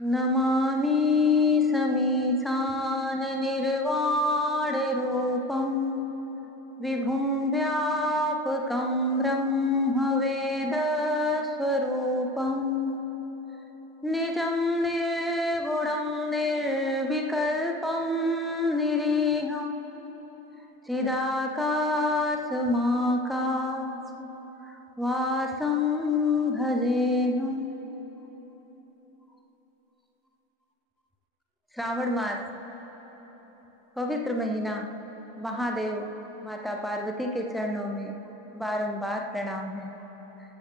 नमामि समीशाननिर्वाणरूपं विभुं व्यापकं ब्रह्मवेदस्वरूपम् निजं निर्गुणं निर्विकल्पं निरीहं चिदाकाशमाकाशवासं भजेऽहम्। श्रावण मास पवित्र महीना, महादेव माता पार्वती के चरणों में बारंबार प्रणाम है।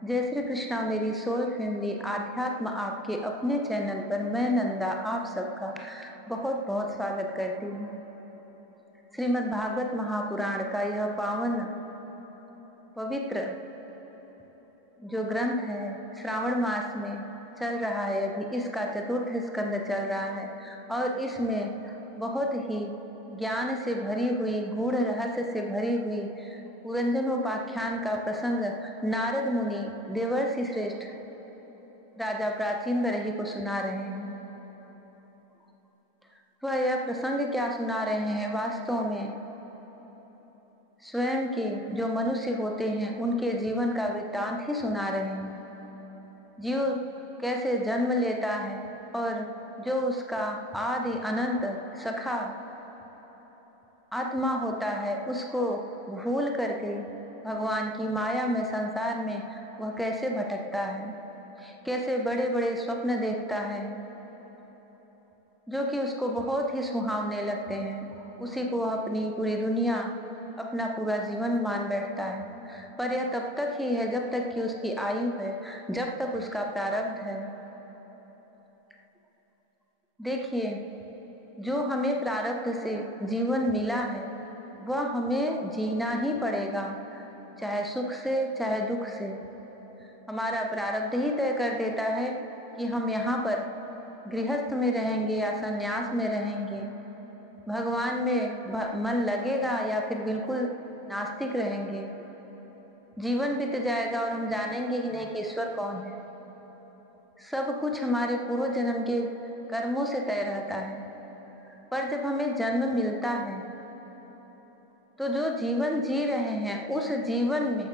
जय श्री कृष्णा मेरी सोल फैमिली आध्यात्म आपके अपने चैनल पर मैं नंदा आप सबका बहुत बहुत स्वागत करती हूँ। श्रीमद् भागवत महापुराण का यह पावन पवित्र जो ग्रंथ है श्रावण मास में चल रहा है। अभी इसका चतुर्थ स्कंद चल रहा है और इसमें बहुत ही ज्ञान से भरी हुई, गूढ़ रहस्य से भरी हुई पुरंजनोपाख्यान का प्रसंग नारद मुनि देवर्षि श्रेष्ठ राजा प्राचीन बरही को सुना रहे हैं। वह यह प्रसंग क्या सुना रहे हैं, वास्तव में स्वयं के जो मनुष्य होते हैं उनके जीवन का वृत्तांत ही सुना रहे हैं। जीव कैसे जन्म लेता है और जो उसका आदि अनंत सखा आत्मा होता है उसको भूल करके भगवान की माया में, संसार में वह कैसे भटकता है, कैसे बड़े बड़े स्वप्न देखता है जो कि उसको बहुत ही सुहावने लगते हैं। उसी को वह अपनी पूरी दुनिया, अपना पूरा जीवन मान बैठता है। पर यह तब तक ही है जब तक कि उसकी आयु है, जब तक उसका प्रारब्ध है। देखिए, जो हमें प्रारब्ध से जीवन मिला है वह हमें जीना ही पड़ेगा, चाहे सुख से चाहे दुख से। हमारा प्रारब्ध ही तय कर देता है कि हम यहाँ पर गृहस्थ में रहेंगे या सन्यास में रहेंगे, भगवान में मन लगेगा या फिर बिल्कुल नास्तिक रहेंगे। जीवन बीत जाएगा और हम जानेंगे ही नहीं कि ईश्वर कौन है। सब कुछ हमारे पूर्व जन्म के कर्मों से तय रहता है। पर जब हमें जन्म मिलता है तो जो जीवन जी रहे हैं उस जीवन में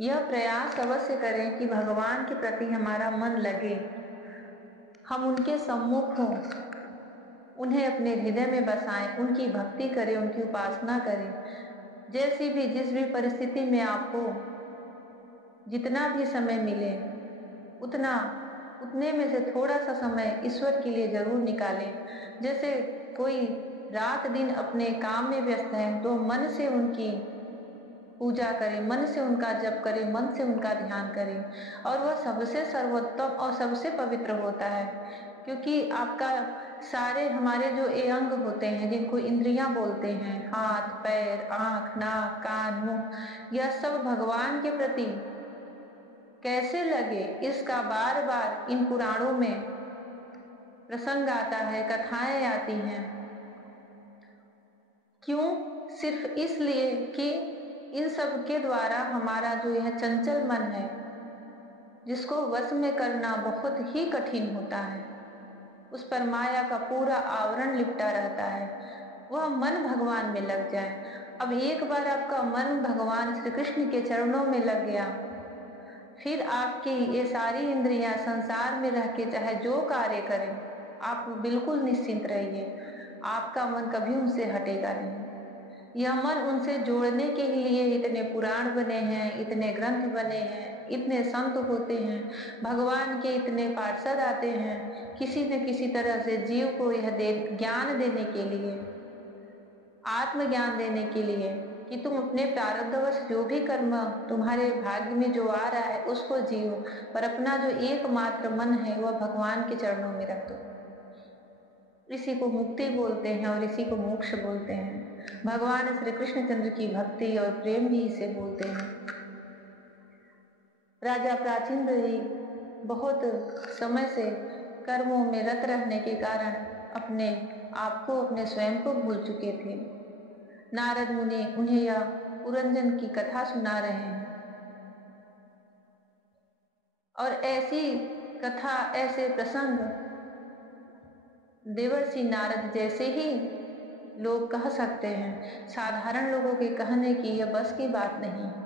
यह प्रयास अवश्य करें कि भगवान के प्रति हमारा मन लगे, हम उनके सम्मुख हों, उन्हें अपने हृदय में बसाएं, उनकी भक्ति करें, उनकी उपासना करें। जैसी भी जिस भी परिस्थिति में आप हो, जितना भी समय मिले उतना उतने में से थोड़ा सा समय ईश्वर के लिए जरूर निकालें। जैसे कोई रात दिन अपने काम में व्यस्त है तो मन से उनकी पूजा करें, मन से उनका जप करें, मन से उनका ध्यान करें। और वह सबसे सर्वोत्तम और सबसे पवित्र होता है, क्योंकि आपका सारे हमारे जो ये अंग होते हैं जिनको इंद्रियां बोलते हैं, हाथ पैर आंख नाक कान मुंह, यह सब भगवान के प्रति कैसे लगे इसका बार बार इन पुराणों में प्रसंग आता है, कथाएं आती हैं। क्यों? सिर्फ इसलिए कि इन सब के द्वारा हमारा जो यह चंचल मन है जिसको वश में करना बहुत ही कठिन होता है, उस पर माया का पूरा आवरण लिपटा रहता है, वह मन भगवान में लग जाए। अब एक बार आपका मन भगवान श्री कृष्ण के चरणों में लग गया, फिर आपकी ये सारी इंद्रियां संसार में रह के चाहे जो कार्य करें, आप बिल्कुल निश्चिंत रहिए, आपका मन कभी उनसे हटेगा नहीं। यह मन उनसे जोड़ने के ही लिए इतने पुराण बने हैं, इतने ग्रंथ बने हैं, इतने संत होते हैं, भगवान के इतने पार्षद आते हैं, किसी न किसी तरह से जीव को यह ज्ञान देने के लिए, आत्मज्ञान देने के लिए कि तुम अपने प्रारब्धवश जो भी कर्म तुम्हारे भाग्य में जो आ रहा है उसको जियो, पर अपना जो एकमात्र मन है वह भगवान के चरणों में रख दो। इसी को मुक्ति बोलते हैं और इसी को मोक्ष बोलते हैं। भगवान श्री कृष्ण चंद्र की भक्ति और प्रेम भी इसे बोलते हैं। राजा प्राचीन ही बहुत समय से कर्मों में रत रहने के कारण अपने आप को, अपने स्वयं को भूल चुके थे। नारद मुनि उन्हें यह पुरंजन की कथा सुना रहे हैं और ऐसी कथा, ऐसे प्रसंग देवर्षि नारद जैसे ही लोग कह सकते हैं, साधारण लोगों के कहने की यह बस की बात नहीं है।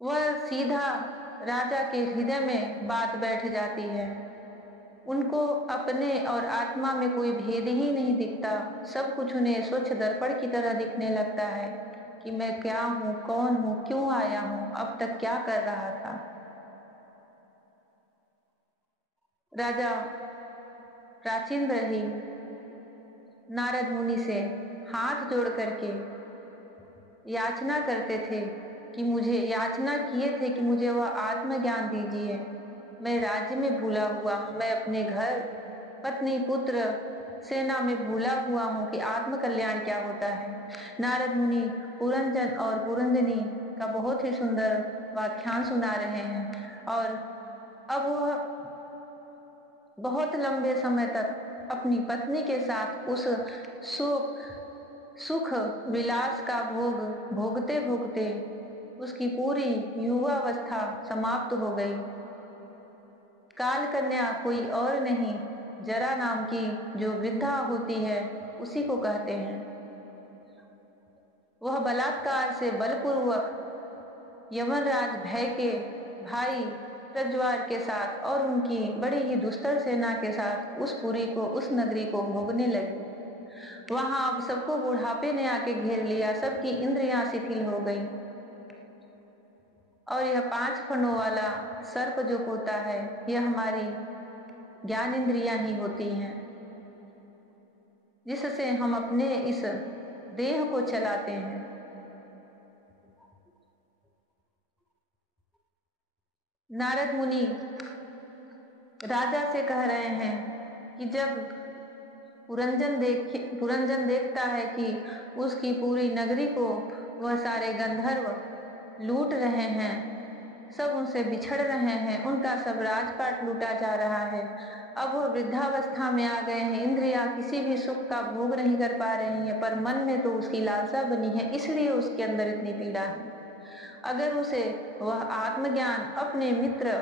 वह सीधा राजा के हृदय में बात बैठ जाती है। उनको अपने और आत्मा में कोई भेद ही नहीं दिखता। सब कुछ उन्हें स्वच्छ दर्पण की तरह दिखने लगता है कि मैं क्या हूँ, कौन हूँ, क्यों आया हूँ, अब तक क्या कर रहा था। राजा प्राचीन ही नारद मुनि से हाथ जोड़ करके याचना करते थे कि मुझे याचना किए थे कि मुझे वह आत्मज्ञान दीजिए। मैं राज्य में भूला हुआ हूँ, मैं अपने घर, पत्नी, पुत्र, सेना में भूला हुआ हूँ कि आत्म कल्याण क्या होता है। नारद मुनि पुरंजन और पुरंजनी का बहुत ही सुंदर व्याख्यान सुना रहे हैं। और अब वह बहुत लंबे समय तक अपनी पत्नी के साथ उस सुख सुख विलास का भोग भोगते भोगते उसकी पूरी युवावस्था समाप्त हो गई। काल कन्या कोई और नहीं, जरा नाम की जो वृद्धा होती है उसी को कहते हैं। वह बलात्कार से बलपूर्वक यमनराज भय के भाई प्रज्वार के साथ और उनकी बड़ी ही दुस्तर सेना के साथ उस पुरी को, उस नगरी को भोगने लगी। वहां अब सबको बुढ़ापे ने आके घेर लिया, सबकी इंद्रियां शिथिल हो गई। और यह 5 फनों वाला सर्प जो होता है, यह हमारी ज्ञान इंद्रियां ही होती हैं, जिससे हम अपने इस देह को चलाते हैं। नारद मुनि राजा से कह रहे हैं कि जब पुरंजन देखता है कि उसकी पूरी नगरी को वह सारे गंधर्व लूट रहे हैं, सब उनसे बिछड़ रहे हैं, उनका सब राजपाट लूटा जा रहा है। अब वह वृद्धावस्था में आ गए हैं, इंद्रियां किसी भी सुख का भोग नहीं कर पा रही हैं, पर मन में तो उसकी लालसा बनी है, इसलिए उसके अंदर इतनी पीड़ा है। अगर उसे वह आत्मज्ञान अपने मित्र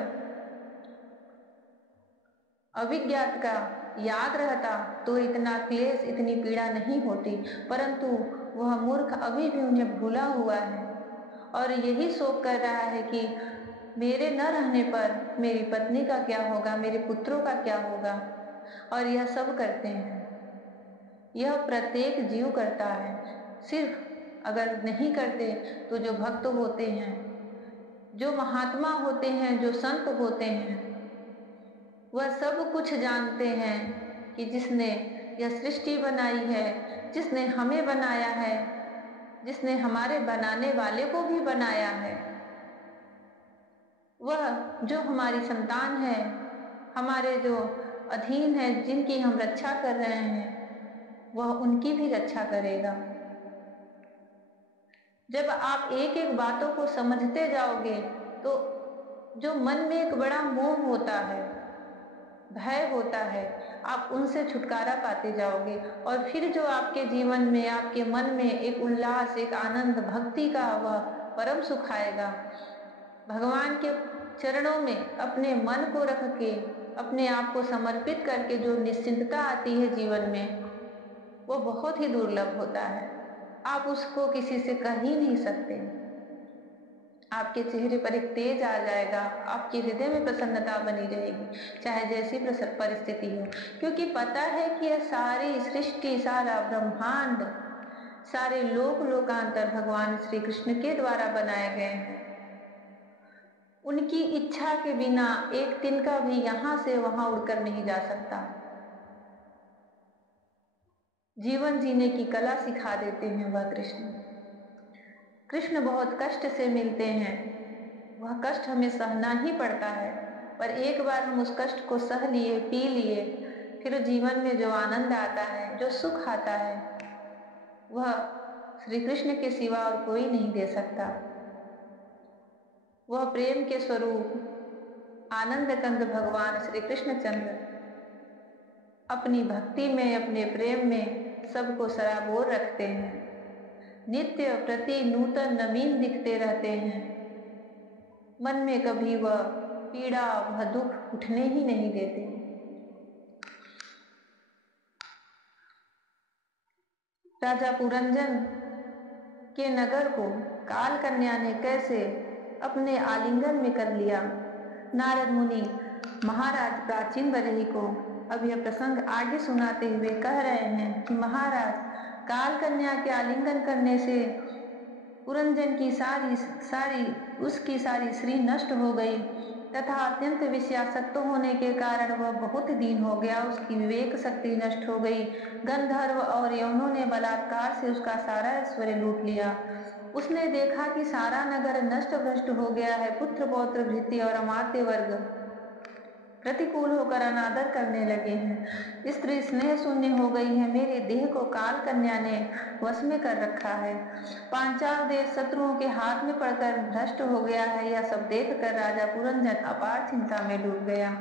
अभिज्ञात का याद रहता तो इतना क्लेश, इतनी पीड़ा नहीं होती। परंतु वह मूर्ख अभी भी उन्हें भूला हुआ है और यही शोक कर रहा है कि मेरे न रहने पर मेरी पत्नी का क्या होगा, मेरे पुत्रों का क्या होगा। और यह सब करते हैं, यह प्रत्येक जीव करता है। सिर्फ अगर नहीं करते तो जो भक्त होते हैं, जो महात्मा होते हैं, जो संत होते हैं, वह सब कुछ जानते हैं कि जिसने यह सृष्टि बनाई है, जिसने हमें बनाया है, जिसने हमारे बनाने वाले को भी बनाया है, वह जो हमारी संतान है, हमारे जो अधीन है, जिनकी हम रक्षा कर रहे हैं, वह उनकी भी रक्षा करेगा। जब आप एक एक बातों को समझते जाओगे तो जो मन में एक बड़ा मोह होता है, भय होता है, आप उनसे छुटकारा पाते जाओगे। और फिर जो आपके जीवन में, आपके मन में एक उल्लास, एक आनंद, भक्ति का वह परम सुख आएगा। भगवान के चरणों में अपने मन को रख के, अपने आप को समर्पित करके जो निश्चिंतता आती है जीवन में, वो बहुत ही दुर्लभ होता है। आप उसको किसी से कह ही नहीं सकते। आपके चेहरे पर एक तेज आ जाएगा, आपके हृदय में प्रसन्नता बनी रहेगी, चाहे जैसी परिस्थिति हो। क्योंकि पता है कि यह सारी सृष्टि, सारा ब्रह्मांड, सारे लोक लोकांतर भगवान श्री कृष्ण के द्वारा बनाए गए हैं। उनकी इच्छा के बिना एक तिनका भी यहाँ से वहां उड़कर नहीं जा सकता। जीवन जीने की कला सिखा देते हैं वह कृष्ण। कृष्ण बहुत कष्ट से मिलते हैं, वह कष्ट हमें सहना ही पड़ता है। पर एक बार हम उस कष्ट को सह लिए, पी लिए, फिर जीवन में जो आनंद आता है, जो सुख आता है, वह श्री कृष्ण के सिवा और कोई नहीं दे सकता। वह प्रेम के स्वरूप आनंद कंद भगवान श्री कृष्ण चंद्र अपनी भक्ति में, अपने प्रेम में सबको सराबोर रखते हैं। नित्य प्रति नूतन नवीन दिखते रहते हैं। मन में कभी वह पीड़ा, वह दुख उठने ही नहीं देते। राजा पुरंजन के नगर को काल कन्या ने कैसे अपने आलिंगन में कर लिया। नारद मुनि महाराज प्राचीन बरही को अब यह प्रसंग आगे सुनाते हुए कह रहे हैं कि महाराज, काल कन्या के आलिंगन करने से पुरंजन की सारी सारी उसकी सारी श्री नष्ट हो गई तथा अत्यंत विषयासक्त होने के कारण वह बहुत दीन हो गया। उसकी विवेक शक्ति नष्ट हो गई। गंधर्व और यवनों ने बलात्कार से उसका सारा ऐश्वर्य लूट लिया। उसने देखा कि सारा नगर नष्ट भ्रष्ट हो गया है। पुत्र पौत्र भृत्य और अमात्य वर्ग प्रतिकूल होकर अनादर करने लगे हैं। स्त्री स्नेह शून्य हो गई है। मेरे देह को काल कन्या ने वश में कर रखा है। पांचाल देश शत्रुओं के हाथ में पड़कर भ्रष्ट हो गया है। यह सब देखकर राजा पुरंजन अपार चिंता में डूब गया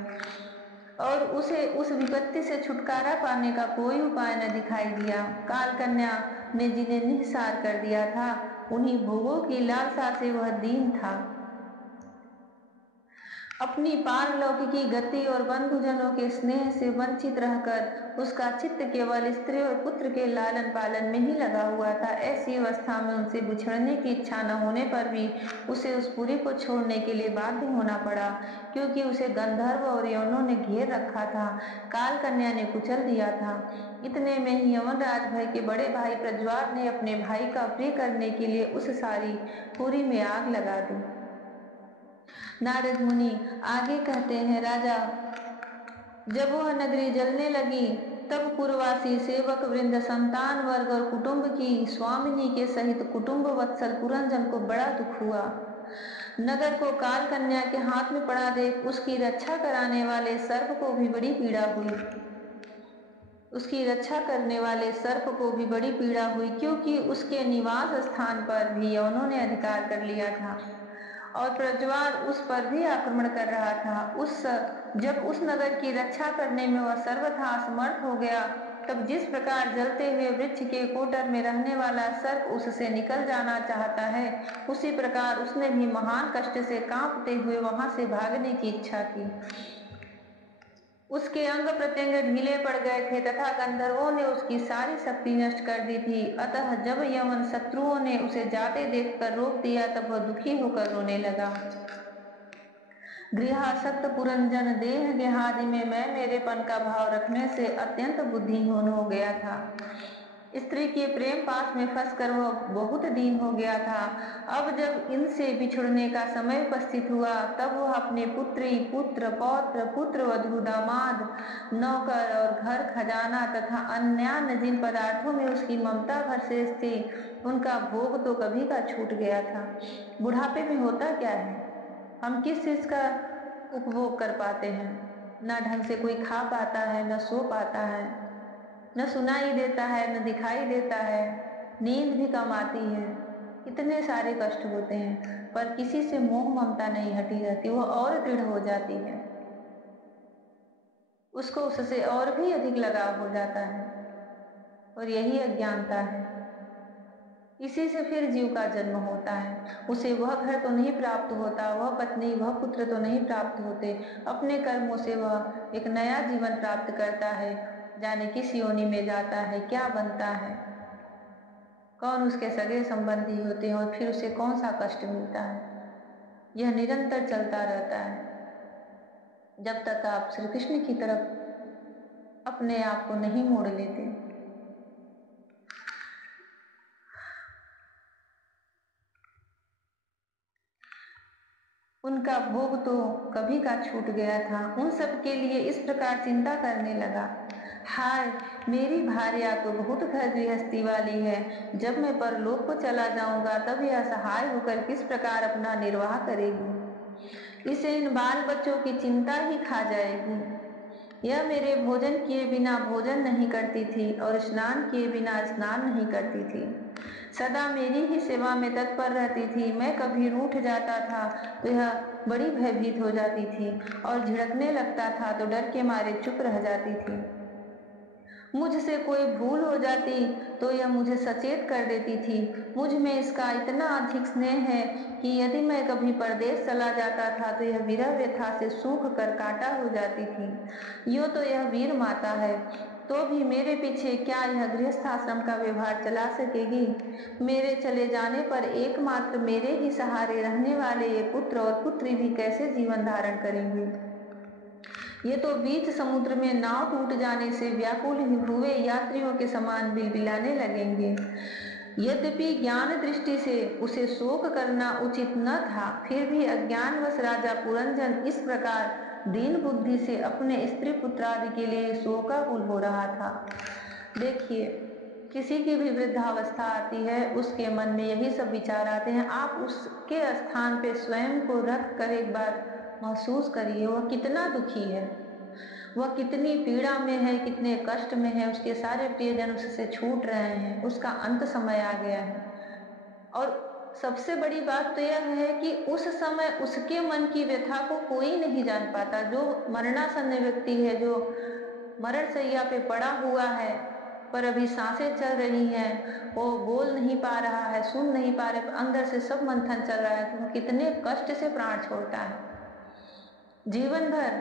और उसे उस विपत्ति से छुटकारा पाने का कोई उपाय न दिखाई दिया। काल कन्या ने जिन्हें निहिसार कर दिया था, उन्हीं भोगों की लालसा से वह दीन था। अपनी पारलौकिकी गति और बंधुजनों के स्नेह से वंचित रहकर उसका चित्त केवल स्त्री और पुत्र के लालन पालन में ही लगा हुआ था। ऐसी अवस्था में उनसे बिछड़ने की इच्छा न होने पर भी उसे उस पुरी को छोड़ने के लिए बाध्य होना पड़ा, क्योंकि उसे गंधर्व और यवनों ने घेर रखा था। काल कन्या ने कुचल दिया था। इतने में ही यमराज भय के बड़े भाई प्रज्वाल ने अपने भाई का प्रिय करने के लिए उस सारी पुरी में आग लगा दी। नारद मुनि आगे कहते हैं, राजा, जब वह नगरी जलने लगी तब पुरवासी सेवक वृंद, संतान वर्ग और कुटुंब की स्वामिनी के सहित कुटुंब वत्सल पुरंजन को बड़ा दुख हुआ। नगर को काल कन्या के हाथ में पड़ा देख उसकी रक्षा कराने वाले सर्प को भी बड़ी पीड़ा हुई। उसकी रक्षा करने वाले सर्प को भी बड़ी पीड़ा हुई, क्योंकि उसके निवास स्थान पर भी यवनों ने अधिकार कर लिया था और प्रज्वाल उस पर भी आक्रमण कर रहा था। जब उस नगर की रक्षा करने में वह सर्वथा असमर्थ हो गया, तब जिस प्रकार जलते हुए वृक्ष के कोटर में रहने वाला सर्प उससे निकल जाना चाहता है, उसी प्रकार उसने भी महान कष्ट से कांपते हुए वहां से भागने की इच्छा की। उसके अंग प्रत्यंग ढीले पड़ गए थे तथा गंधर्वों ने उसकी सारी शक्ति नष्ट कर दी थी। अतः जब यमन शत्रुओं ने उसे जाते देखकर रोक दिया, तब वह दुखी होकर रोने लगा। गृहासक्त पुरंजन देह गेहादि में मैं मेरेपन का भाव रखने से अत्यंत बुद्धिहीन हो गया था। स्त्री के प्रेम पास में फंसकर वह बहुत दीन हो गया था। अब जब इनसे बिछुड़ने का समय उपस्थित हुआ, तब वह अपने पुत्री, पुत्र, पौत्र, पुत्र वधू, दामाद, नौकर और घर खजाना तथा अन्यान्य जिन पदार्थों में उसकी ममता भर से थी, उनका भोग तो कभी का छूट गया था। बुढ़ापे में होता क्या है, हम किस चीज का उपभोग कर पाते हैं? न ढंग से कोई खा पाता है, न सो पाता है, न सुनाई देता है, न दिखाई देता है, नींद भी कम आती है। इतने सारे कष्ट होते हैं, पर किसी से मोह ममता नहीं हटी रहती, वह और दृढ़ हो जाती है। उसको उससे और भी अधिक लगाव हो जाता है और यही अज्ञानता है। इसी से फिर जीव का जन्म होता है। उसे वह घर तो नहीं प्राप्त होता, वह पत्नी, वह पुत्र तो नहीं प्राप्त होते। अपने कर्मों से वह एक नया जीवन प्राप्त करता है। जाने किस योनि में जाता है, क्या बनता है, कौन उसके सगे संबंधी होते हैं और फिर उसे कौन सा कष्ट मिलता है। यह निरंतर चलता रहता है जब तक आप श्री कृष्ण की तरफ अपने आप को नहीं मोड़ लेते। उनका भोग तो कभी का छूट गया था। उन सब के लिए इस प्रकार चिंता करने लगा, हाय, मेरी भार्या तो बहुत घर गृहस्थी वाली है। जब मैं परलोक को चला जाऊंगा, तब यह असहाय होकर किस प्रकार अपना निर्वाह करेगी। इसे इन बाल बच्चों की चिंता ही खा जाएगी। यह मेरे भोजन किए बिना भोजन नहीं करती थी और स्नान किए बिना स्नान नहीं करती थी। सदा मेरी ही सेवा में तत्पर रहती थी। मैं कभी रूठ जाता था तो यह बड़ी भयभीत हो जाती थी और झिड़कने लगता था तो डर के मारे चुप रह जाती थी। मुझसे कोई भूल हो जाती तो यह मुझे सचेत कर देती थी। मुझ में इसका इतना अधिक स्नेह है कि यदि मैं कभी परदेश चला जाता था तो यह विरह व्यथा से सूख कर कांटा हो जाती थी। यूं तो यह वीर माता है, तो भी मेरे पीछे क्या यह गृहस्थ आश्रम का व्यवहार चला सकेगी? मेरे चले जाने पर एकमात्र मेरे ही सहारे रहने वाले ये पुत्र और पुत्री भी कैसे जीवन धारण करेंगे? ये तो बीच समुद्र में नाव टूट जाने से व्याकुल हुए यात्रियों के समान बिलबिलाने लगेंगे। यद्यपि ज्ञान दृष्टि से उसे शोक करना उचित न था, फिर भी अज्ञानवश राजा पुरंजन इस प्रकार दीन बुद्धि से अपने स्त्री पुत्रादि के लिए शोकाकुल हो रहा था। देखिए, किसी की भी वृद्धावस्था आती है, उसके मन में यही सब विचार आते हैं। आप उसके स्थान पे स्वयं को रख कर एक बार महसूस करिए, वह कितना दुखी है, वह कितनी पीड़ा में है, कितने कष्ट में है। उसके सारे प्रियजन उससे छूट रहे हैं, उसका अंत समय आ गया है। और सबसे बड़ी बात तो यह है कि उस समय उसके मन की व्यथा को कोई नहीं जान पाता। जो मरणासन्न व्यक्ति है, जो मरण शैया पे पड़ा हुआ है, पर अभी सांसें चल रही हैं, वो बोल नहीं पा रहा है, सुन नहीं पा रहे, अंदर से सब मंथन चल रहा है, तो वह कितने कष्ट से प्राण छोड़ता है। जीवन भर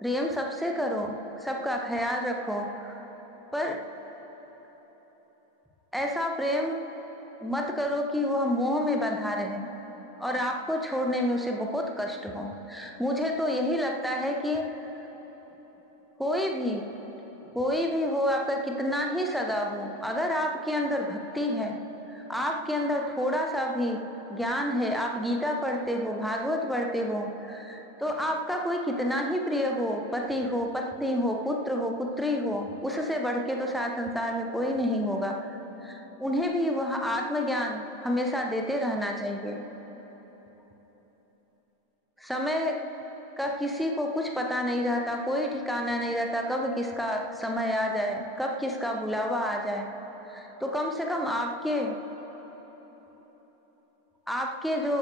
प्रेम सबसे करो, सबका ख्याल रखो, पर ऐसा प्रेम मत करो कि वह मोह में बंधा रहे और आपको छोड़ने में उसे बहुत कष्ट हो। मुझे तो यही लगता है कि कोई भी कोई भी हो, आपका कितना ही सगा हो, अगर आपके अंदर भक्ति है, आपके अंदर थोड़ा सा भी ज्ञान है, आप गीता पढ़ते हो, भागवत पढ़ते हो, तो आपका कोई कितना ही प्रिय हो, पति हो, पत्नी हो, पुत्र हो, पुत्री हो, उससे बढ़ के तो शायद संसार में कोई नहीं होगा। उन्हें भी वह आत्मज्ञान हमेशा देते रहना चाहिए। समय का किसी को कुछ पता नहीं रहता, कोई ठिकाना नहीं रहता, कब किसका समय आ जाए, कब किसका बुलावा आ जाए। तो कम से कम आपके आपके जो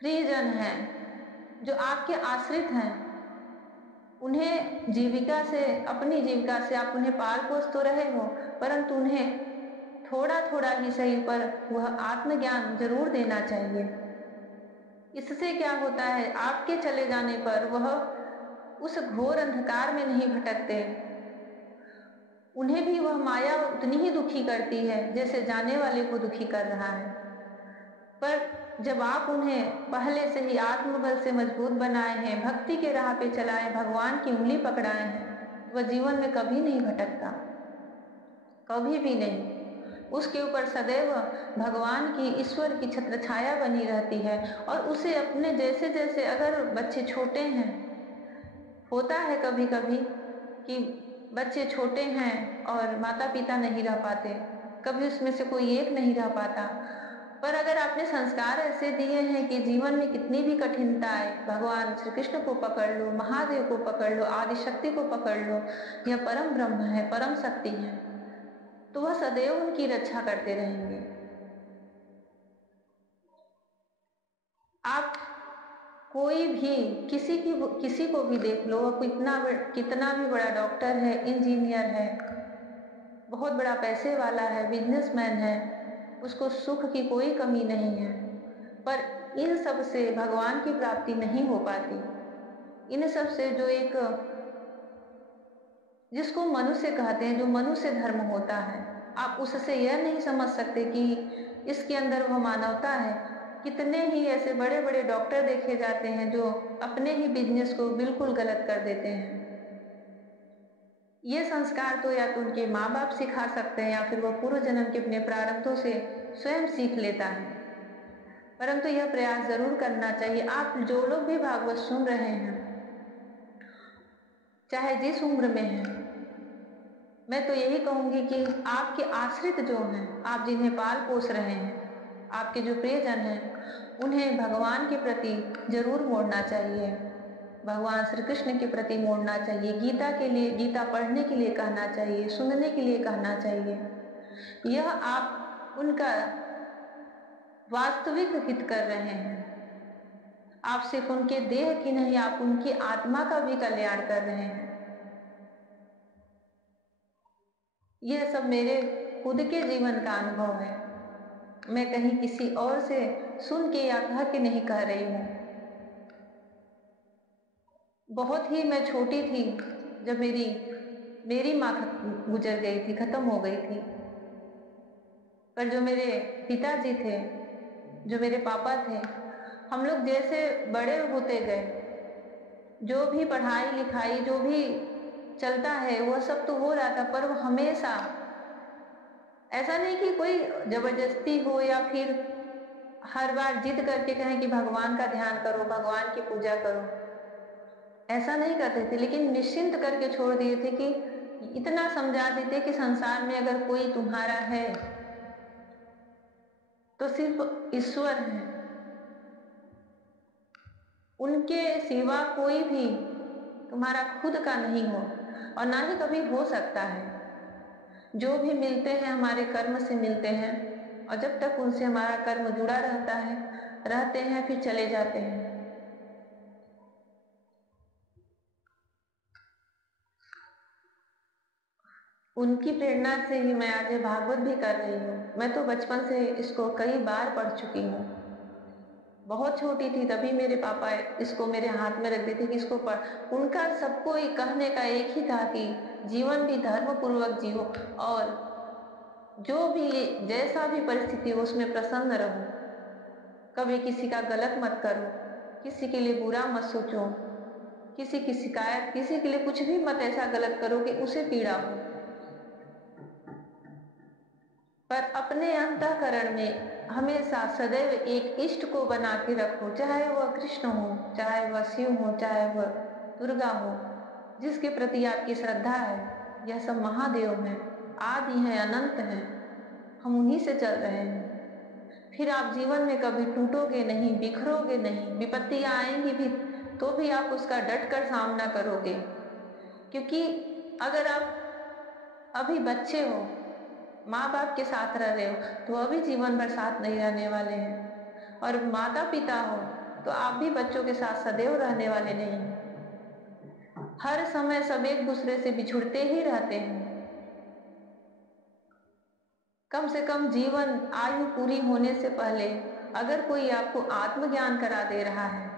प्रियजन हैं, जो आपके आश्रित हैं, उन्हें जीविका से, अपनी जीविका से आप उन्हें पाल पोस तो रहे हो, परंतु उन्हें थोड़ा थोड़ा ही सही पर वह आत्मज्ञान जरूर देना चाहिए। इससे क्या होता है, आपके चले जाने पर वह उस घोर अंधकार में नहीं भटकते। उन्हें भी वह माया उतनी ही दुखी करती है जैसे जाने वाले को दुखी कर रहा है। पर जब आप उन्हें पहले से ही आत्मबल से मजबूत बनाए हैं, भक्ति के राह पे चलाए, भगवान की उंगली पकड़ाए हैं, तो वह जीवन में कभी नहीं भटकता, कभी भी नहीं। उसके ऊपर सदैव भगवान की, ईश्वर की छत्र छाया बनी रहती है। और उसे अपने जैसे जैसे, अगर बच्चे छोटे हैं, होता है कभी कभी कि बच्चे छोटे हैं और माता पिता नहीं रह पाते, कभी उसमें से कोई एक नहीं रह पाता। पर अगर आपने संस्कार ऐसे दिए हैं कि जीवन में कितनी भी कठिनता आए, भगवान श्री कृष्ण को पकड़ लो, महादेव को पकड़ लो, आदि शक्ति को पकड़ लो, यह परम ब्रह्म है, परम शक्ति है, तो वह सदैव उनकी रक्षा करते रहेंगे। आप कोई भी, किसी को भी देख लो, वह कितना भी बड़ा डॉक्टर है, इंजीनियर है, बहुत बड़ा पैसे वाला है, बिजनेसमैन है, उसको सुख की कोई कमी नहीं है, पर इन सब से भगवान की प्राप्ति नहीं हो पाती। इन सब से जो एक, जिसको मनुष्य कहते हैं, जो मनुष्य धर्म होता है, आप उससे यह नहीं समझ सकते कि इसके अंदर वह मानवता है। कितने ही ऐसे बड़े बड़े डॉक्टर देखे जाते हैं जो अपने ही बिजनेस को बिल्कुल गलत कर देते हैं। ये संस्कार तो या तो उनके माँ बाप सिखा सकते हैं, या फिर वह पूर्व जन्म के अपने प्रारब्धों से स्वयं सीख लेता है। परंतु यह प्रयास जरूर करना चाहिए। आप जो लोग भी भागवत सुन रहे हैं, चाहे जिस उम्र में हैं, मैं तो यही कहूंगी कि आपके आश्रित जो हैं, आप जिन्हें पाल पोस रहे हैं, आपके जो प्रियजन हैं, उन्हें भगवान के प्रति जरूर मोड़ना चाहिए, भगवान श्री कृष्ण के प्रति मोड़ना चाहिए, गीता के लिए, गीता पढ़ने के लिए कहना चाहिए, सुनने के लिए कहना चाहिए। यह आप उनका वास्तविक हित कर रहे हैं। आप सिर्फ उनके देह की नहीं, आप उनकी आत्मा का भी कल्याण कर रहे हैं। यह सब मेरे खुद के जीवन का अनुभव है, मैं कहीं किसी और से सुन के या कह के नहीं कह रही हूँ। बहुत ही मैं छोटी थी जब मेरी माँ गुजर गई थी, खत्म हो गई थी। पर जो मेरे पिताजी थे, जो मेरे पापा थे, हम लोग जैसे बड़े होते गए, जो भी पढ़ाई लिखाई जो भी चलता है वह सब तो हो रहा था, पर वो हमेशा ऐसा नहीं कि कोई जबरदस्ती हो या फिर हर बार जिद करके कहें कि भगवान का ध्यान करो, भगवान की पूजा करो। ऐसा नहीं करते थे, लेकिन निश्चिंत करके छोड़ दिए थे कि इतना समझा देते कि संसार में अगर कोई तुम्हारा है तो सिर्फ ईश्वर है। उनके सिवा कोई भी तुम्हारा खुद का नहीं हो और ना ही कभी हो सकता है। जो भी मिलते हैं हमारे कर्म से मिलते हैं, और जब तक उनसे हमारा कर्म जुड़ा रहता है, रहते हैं, फिर चले जाते हैं। उनकी प्रेरणा से ही मैं आज ये भागवत भी कर रही हूँ। मैं तो बचपन से इसको कई बार पढ़ चुकी हूँ। बहुत छोटी थी तभी मेरे पापा इसको मेरे हाथ में रख देते कि इसको पढ़। उनका सबको कहने का एक ही था कि जीवन भी धर्म पूर्वक जियो, और जो भी जैसा भी परिस्थिति हो उसमें प्रसन्न रहो। कभी किसी का गलत मत करो, किसी के लिए बुरा मत सोचो, किसी की शिकायत, किसी के लिए कुछ भी मत ऐसा गलत करो कि उसे पीड़ा हो। पर अपने अंतःकरण में हमेशा सदैव एक इष्ट को बना के रखो, चाहे वह कृष्ण हो, चाहे वह शिव हो, चाहे वह दुर्गा हो, जिसके प्रति आपकी श्रद्धा है। यह सब महादेव हैं, आदि हैं, अनंत हैं। हम उन्हीं से चल रहे हैं। फिर आप जीवन में कभी टूटोगे नहीं, बिखरोगे नहीं। विपत्तियां आएंगी भी तो भी आप उसका डट कर सामना करोगे। क्योंकि अगर आप अभी बच्चे हो, माँ बाप के साथ रह रहे हो, तो वह भी जीवन भर साथ नहीं रहने वाले हैं। और माता पिता हो तो आप भी बच्चों के साथ सदैव रहने वाले नहीं हैं। हर समय सब एक दूसरे से बिछुड़ते ही रहते हैं। कम से कम जीवन आयु पूरी होने से पहले अगर कोई आपको आत्मज्ञान करा दे रहा है,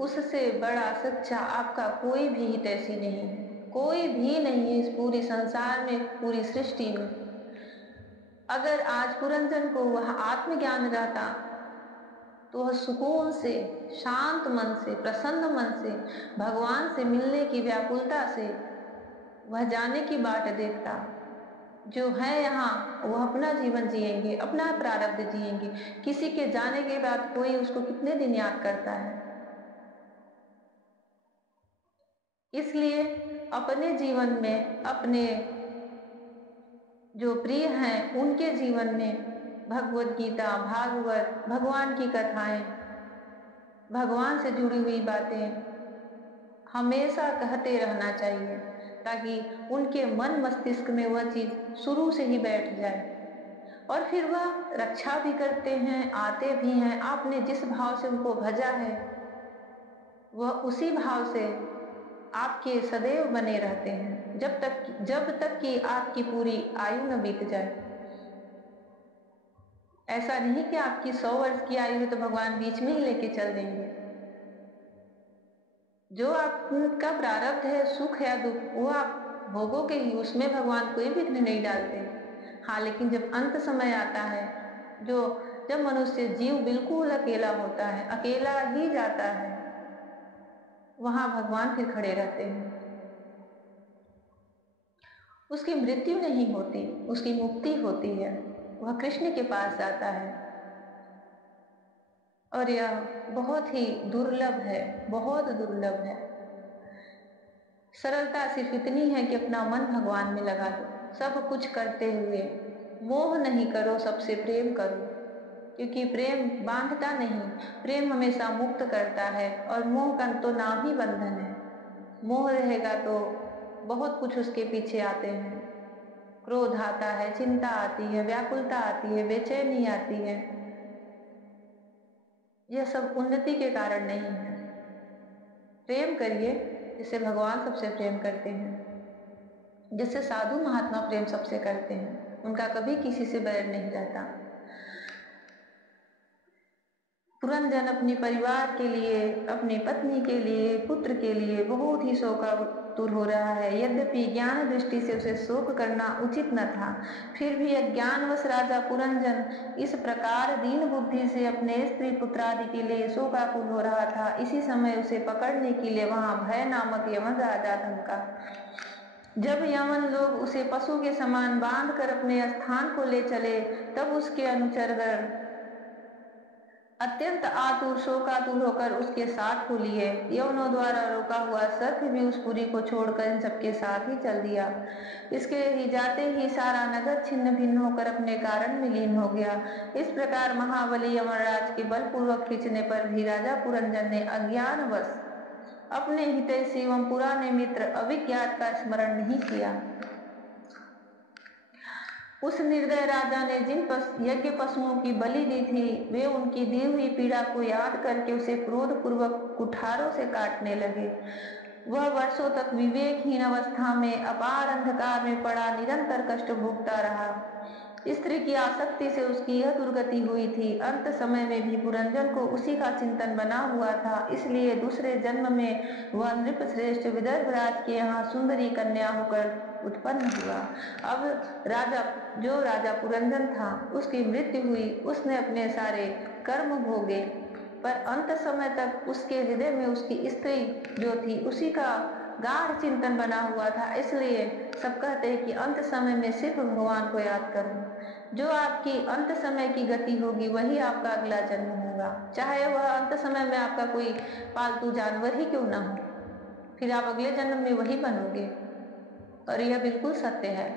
उससे बड़ा सच्चा आपका कोई भी हितैषी नहीं है। कोई भी नहीं है इस पूरी संसार में, पूरी सृष्टि में। अगर आज पुरंजन को वह आत्मज्ञान रहता तो वह सुकून से, शांत मन से, प्रसन्न मन से, भगवान से मिलने की व्याकुलता से वह जाने की बाट देखता। जो है यहाँ वह अपना जीवन जिएंगे, अपना प्रारब्ध जिएंगे। किसी के जाने के बाद कोई उसको कितने दिन याद करता है। इसलिए अपने जीवन में, अपने जो प्रिय हैं उनके जीवन में भगवत गीता, भागवत, भगवान की कथाएं, भगवान से जुड़ी हुई बातें हमेशा कहते रहना चाहिए, ताकि उनके मन मस्तिष्क में वह चीज शुरू से ही बैठ जाए। और फिर वह रक्षा भी करते हैं, आते भी हैं। आपने जिस भाव से उनको भजा है वह उसी भाव से आपके सदैव बने रहते हैं, जब तक कि आपकी पूरी आयु न बीत जाए। ऐसा नहीं कि आपकी 100 वर्ष की आयु है तो भगवान बीच में ही लेके चल देंगे। जो आपका प्रारब्ध है, सुख या दुख, वो आप भोगोगे ही, उसमें भगवान कोई विघ्न नहीं डालते। हाँ, लेकिन जब अंत समय आता है, जो जब मनुष्य जीव बिल्कुल अकेला होता है, अकेला ही जाता है, वहां भगवान फिर खड़े रहते हैं। उसकी मृत्यु नहीं होती, उसकी मुक्ति होती है। वह कृष्ण के पास जाता है। और यह बहुत ही दुर्लभ है, बहुत दुर्लभ है। सरलता सिर्फ इतनी है कि अपना मन भगवान में लगा दो, सब कुछ करते हुए मोह नहीं करो, सबसे प्रेम करो। क्योंकि प्रेम बांधता नहीं, प्रेम हमेशा मुक्त करता है। और मोह का तो नाम ही बंधन है। मोह रहेगा तो बहुत कुछ उसके पीछे आते हैं। क्रोध आता है, चिंता आती है, व्याकुलता आती है, बेचैनी आती है। यह सब उन्नति के कारण नहीं है। प्रेम करिए जिससे भगवान सबसे प्रेम करते हैं, जिससे साधु महात्मा प्रेम सबसे करते हैं। उनका कभी किसी से बैर नहीं रहता। पुरंजन अपने परिवार के लिए, अपनी पत्नी के लिए, पुत्र के लिए बहुत ही शोकातुर हो रहा है। यद्यपि ज्ञान दृष्टि से उसे शोक करना उचित न था, फिर भी अज्ञानवश राजा पुरंजन इस प्रकार दीन बुद्धि से अपने स्त्री पुत्रादि के लिए शोकाकुल हो रहा था। इसी समय उसे पकड़ने के लिए वहां भय नामक यमन राजा धमका। जब यमन लोग उसे पशु के समान बांध कर अपने स्थान को ले चले, तब उसके अनुचरगण अत्यंत आतुर शोकातुर होकर उसके साथ हो लिए। यवनों द्वारा रोका हुआ सर्प भी उस पुरी को छोड़कर इन सबके साथ ही चल दिया। इसके ही जाते ही सारा नगर छिन्न भिन्न होकर अपने कारण में लीन हो गया। इस प्रकार महाबली यमराज के बलपूर्वक खींचने पर भी राजा पुरंजन ने अज्ञानवश अपने हितैषी एवं पुराने मित्र अविज्ञात का स्मरण नहीं किया। उस निर्दय राजा ने जिन यज्ञ पशुओं की बलि दी थी, वे उनकी दी हुई पीड़ा को याद करके उसे क्रोध पूर्वक कुठारों से काटने लगे। वह वर्षों तक विवेकहीन अवस्था में अपार अंधकार में पड़ा निरंतर कष्ट भोगता रहा। स्त्री की आसक्ति से उसकी यह दुर्गति हुई थी। अंत समय में भी पुरंजन को उसी का चिंतन बना हुआ था, इसलिए दूसरे जन्म में वह नृप श्रेष्ठ विदर्भ राज के यहाँ सुंदरी कन्या होकर उत्पन्न हुआ। अब राजा पुरंजन था, उसकी मृत्यु हुई। उसने अपने सारे कर्म भोगे, पर अंत समय तक उसके हृदय में उसकी स्त्री जो थी उसी का गाढ़ चिंतन बना हुआ था। इसलिए सब कहते हैं कि अंत समय में सिर्फ भगवान को याद करो। जो आपकी अंत समय की गति होगी वही आपका अगला जन्म होगा, चाहे वह अंत समय में आपका कोई पालतू जानवर ही क्यों ना हो, फिर आप अगले जन्म में वही बनोगे। और यह बिल्कुल सत्य है।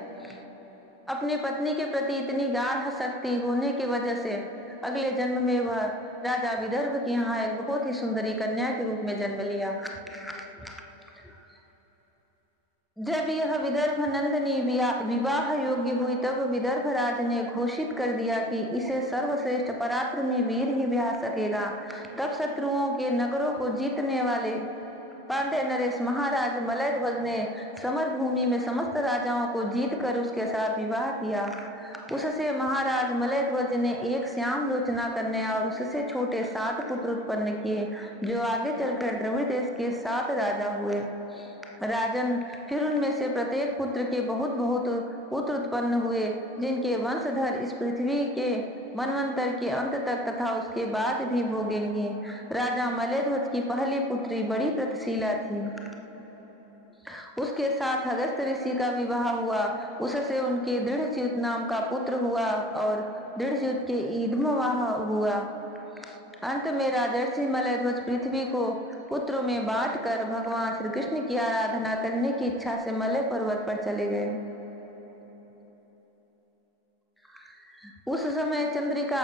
अपने पत्नी के प्रति इतनी गाढ़ आसक्ति होने की वजह से अगले जन्म में वह राजा विदर्भ के यहाँ एक बहुत ही सुंदरी कन्या के रूप में जन्म लिया। जब यह विदर्भ नंदनी विवाह योग्य हुई, तब विदर्भ राज ने घोषित कर दिया कि इसे सर्वश्रेष्ठ पराक्रमी वीर ही ब्याह सकेगा। तब शत्रुओं के नगरों को जीतने वाले पांडे नरेश महाराज मलय ध्वज ने समर भूमि में समस्त राजाओं को जीत कर उसके साथ विवाह किया। उससे महाराज मलय ध्वज ने एक श्याम लोचना कन्या और उससे छोटे 7 पुत्र उत्पन्न किए, जो आगे चलकर द्रविड़ देश के 7 राजा हुए। राजन, फिर उनमें से प्रत्येक पुत्र के बहुत बहुत पुत्र उत्पन्न हुए, जिनके वंशधर इस पृथ्वी के मनवंतर के अंत तक तथा उसके बाद भी भोगेंगे। राजा मलयध्वज की पहली पुत्री बड़ी प्रतशीला थी। उसके साथ अगस्त ऋषि का विवाह हुआ। उससे उनके दृढ़च्युत नाम का पुत्र हुआ और दृढ़च्युत के ईदमवाह हुआ। अंत में राजर्षि मलयध्वज पृथ्वी को पुत्रों में बांट कर भगवान श्री कृष्ण की आराधना करने की इच्छा से मलय पर्वत पर चले गए। उस समय चंद्रिका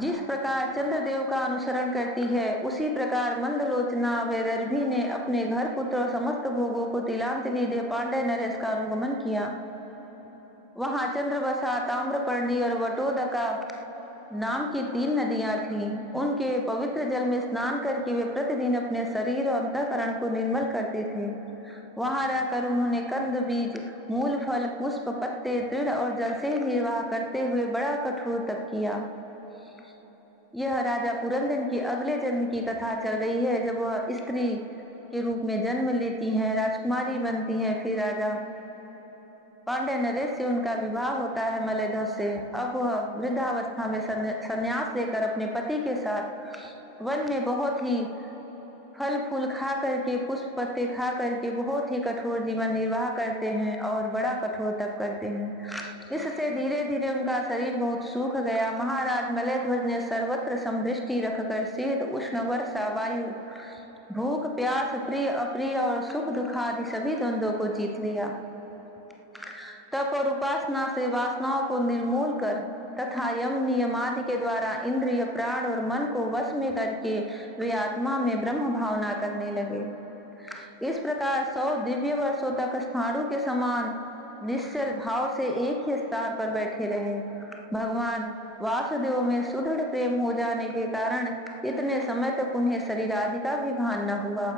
जिस प्रकार चंद्रदेव का अनुसरण करती है, उसी प्रकार मंदलोचना वैदर्भी ने अपने घर पुत्र और समस्त भोगों को तिलांजलि दे पांडे नरेश का अनुगमन किया। वहां चंद्रवसा, ताम्रपर्णी और वटोदका नाम की 3 नदियां थीं। उनके पवित्र जल में स्नान करके वे प्रतिदिन अपने शरीर और अंतःकरण को निर्मल करते थे। वहां रहकर उन्होंने कंद बीज, मूल, फल, पुष्प, पत्ते, तृण और जल से निर्वाह करते हुए बड़ा कठोर तप किया। यह राजा पुरंदन की अगले जन्म की कथा चल रही है। जब वह स्त्री के रूप में जन्म लेती हैं, राजकुमारी बनती हैं, फिर राजा पांड्य नरेश से उनका विवाह होता है मलयध्वज से। अब वह वृद्धावस्था में संन्यास लेकर अपने पति के साथ वन में बहुत ही फल फूल खा करके, पुष्प पत्ते खा करके बहुत ही कठोर जीवन निर्वाह करते हैं और बड़ा कठोर तप करते हैं। इससे धीरे धीरे उनका शरीर बहुत सूख गया। महाराज मलयध्वज ने सर्वत्र समदृष्टि रखकर शीत, उष्ण, वर्षा, वायु, भूख, प्यास, प्रिय अप्रिय और सुख दुख आदि सभी द्वंद्वों को जीत लिया। तप और उपासना से वासनाओं को निर्मूल कर तथा यम नियम आदि के द्वारा इंद्रिय, प्राण और मन को वश में करके वे आत्मा में ब्रह्म भावना करने लगे। इस प्रकार 100 दिव्य वर्षों तक स्थाणु के समान निश्चल भाव से एक ही स्थान पर बैठे रहे। भगवान वासुदेव में सुदृढ़ प्रेम हो जाने के कारण इतने समय तक उन्हें शरीर आदि का भी भान न हुआ।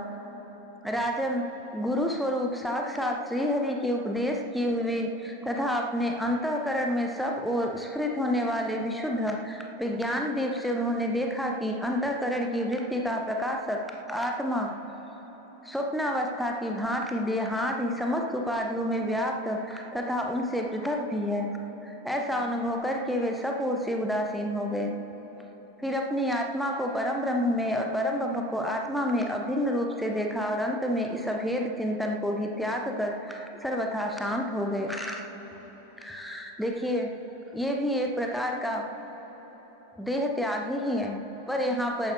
राजन, गुरु स्वरूप साक्षात श्री हरि के उपदेश किए हुए तथा अपने अंतःकरण में सब ओर स्फुरित होने वाले विशुद्ध विज्ञान दीप से उन्होंने देखा कि अंतःकरण की वृत्ति का प्रकाशक आत्मा स्वप्नावस्था की भांति देहादि समस्त उपाधियों में व्याप्त तथा उनसे पृथक भी है। ऐसा अनुभव करके वे सब ओर से उदासीन हो गए। फिर अपनी आत्मा को परम ब्रह्म में और परम ब्रह्म को आत्मा में अभिन्न रूप से देखा और अंत में इस अभेद चिंतन को भी त्याग कर सर्वथा शांत हो गए। देखिए, ये भी एक प्रकार का देह त्याग ही है, पर यहाँ पर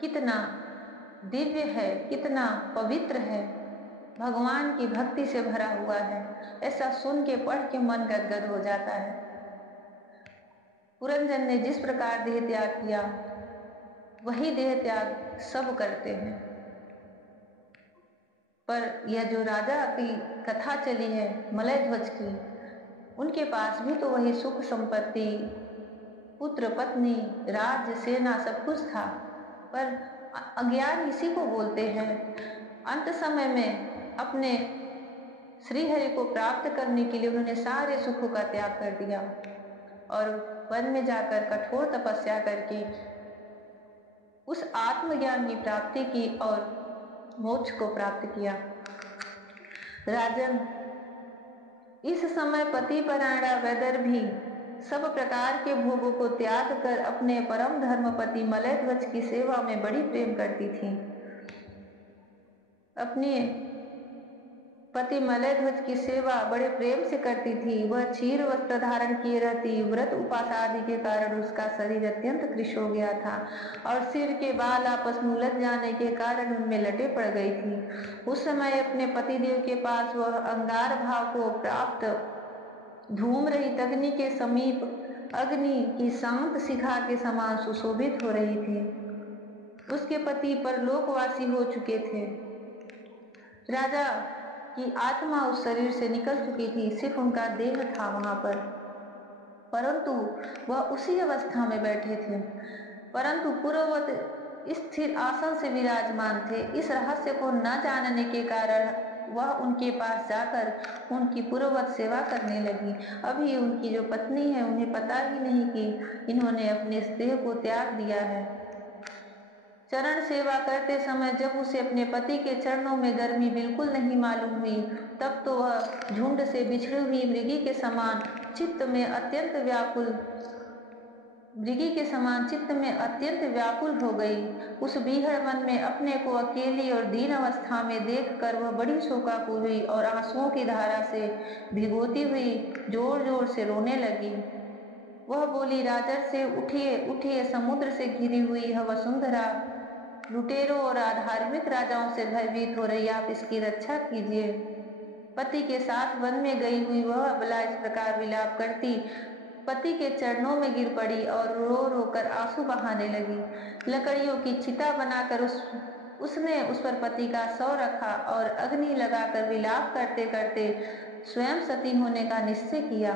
कितना दिव्य है, कितना पवित्र है, भगवान की भक्ति से भरा हुआ है। ऐसा सुन के पढ़ के मन गदगद हो जाता है। पुरंजन ने जिस प्रकार देह त्याग किया वही देह त्याग सब करते हैं। पर यह जो राजा की कथा चली है मलय ध्वज की, उनके पास भी तो वही सुख संपत्ति, पुत्र पत्नी, राज्य, सेना सब कुछ था। पर अज्ञान इसी को बोलते हैं। अंत समय में अपने श्री हरि को प्राप्त करने के लिए उन्होंने सारे सुखों का त्याग कर दिया और वन में जाकर कठोर तपस्या करके उस आत्मज्ञान की प्राप्ति की और मोक्ष को प्राप्त किया। राजन, इस समय पति परायणा वेदर भी सब प्रकार के भोगों को त्याग कर अपने परम धर्म पति मलय ध्वज की सेवा में बड़ी प्रेम करती थी। अपने पति मलय ध्वज की सेवा बड़े प्रेम से करती थी। वह क्षीर वस्त्र धारण किए रहती। व्रत उपास आदि के कारण उसका शरीर अत्यंत कृश हो गया था और सिर के बाल आपस में उलझ जाने के कारण उनमें लटे पड़ गई थी। उस समय अपने पति देव के पास वह अंगार भाव को प्राप्त धूम रहित अग्नि के समीप अग्नि की शांत शिखा के समान सुशोभित हो रही थी। उसके पति परलोकवासी हो चुके थे। राजा की आत्मा उस शरीर से निकल चुकी थी, सिर्फ उनका देह था वहां पर, परंतु वह उसी अवस्था में बैठे थे, परंतु पूर्ववत स्थिर आसन से विराजमान थे। इस रहस्य को न जानने के कारण वह उनके पास जाकर उनकी पूर्ववत सेवा करने लगी। अभी उनकी जो पत्नी है उन्हें पता ही नहीं कि इन्होंने अपने इस देह को त्याग दिया है। चरण सेवा करते समय जब उसे अपने पति के चरणों में गर्मी बिल्कुल नहीं मालूम हुई, तब तो वह झुंड से बिछड़ी हुई मृगी के समान चित्त में अत्यंत व्याकुल हो गई। उस बीहड़ वन में अपने को अकेली और दीन अवस्था में देखकर वह बड़ी शोकाकुल हुई और आंसुओं की धारा से भिगोती हुई जोर जोर से रोने लगी। वह बोली, राजर से उठिए उठिए, समुद्र से घिरी हुई यह वसुंधरा लुटेरों और अधार्मिक राजाओं से भयभीत हो रही, आप इसकी रक्षा कीजिए। पति के साथ वन में गई हुई वह अबला इस प्रकार विलाप करती पति के चरणों में गिर पड़ी और रो रो कर आंसू बहाने लगी। लकड़ियों की चिता बनाकर उसने उस पर पति का शव रखा और अग्नि लगाकर विलाप करते करते स्वयं सती होने का निश्चय किया।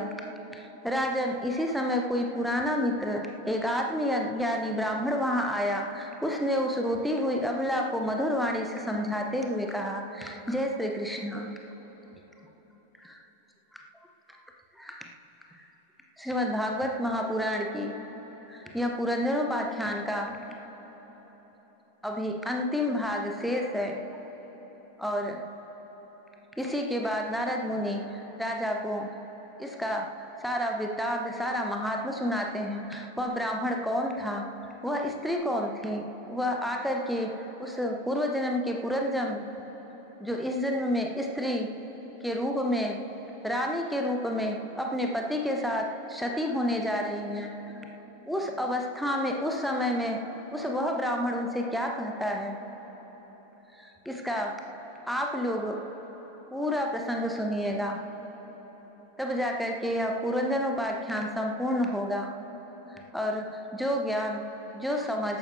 राजन, इसी समय कोई पुराना मित्र, एक आत्मज्ञानी ब्राह्मण वहां आया। उसने उस रोती हुई अबला को मधुर वाणी से समझाते हुए कहा, जय श्री कृष्ण। श्रीमद् भागवत महापुराण की यह पुरंजनोपाख्यान का अभी अंतिम भाग शेष है और इसी के बाद नारद मुनि राजा को इसका सारा वृत्तांत, सारा महात्म सुनाते हैं। वह ब्राह्मण कौन था, वह स्त्री कौन थी, वह आकर के उस पूर्व जन्म के पुरंजन जो इस जन्म में स्त्री के रूप में, रानी के रूप में अपने पति के साथ सती होने जा रही हैं, उस अवस्था में, उस समय में उस वह ब्राह्मण उनसे क्या कहता है, इसका आप लोग पूरा प्रसंग सुनिएगा, तब जाकर के यह पुरंजनोपाख्यान संपूर्ण होगा। और जो ज्ञान, जो समझ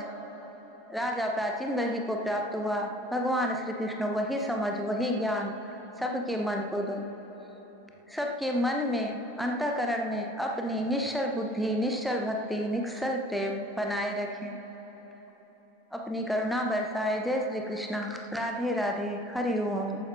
राजा प्राचीन दर्ही को प्राप्त हुआ, भगवान श्री कृष्ण वही समझ, वही ज्ञान सबके मन को दो, सबके मन में, अंतःकरण में अपनी निश्चल बुद्धि, निश्चल भक्ति, निश्चल प्रेम बनाए रखें। अपनी करुणा बरसाए। जय श्री कृष्णा। राधे राधे। हरि ओम।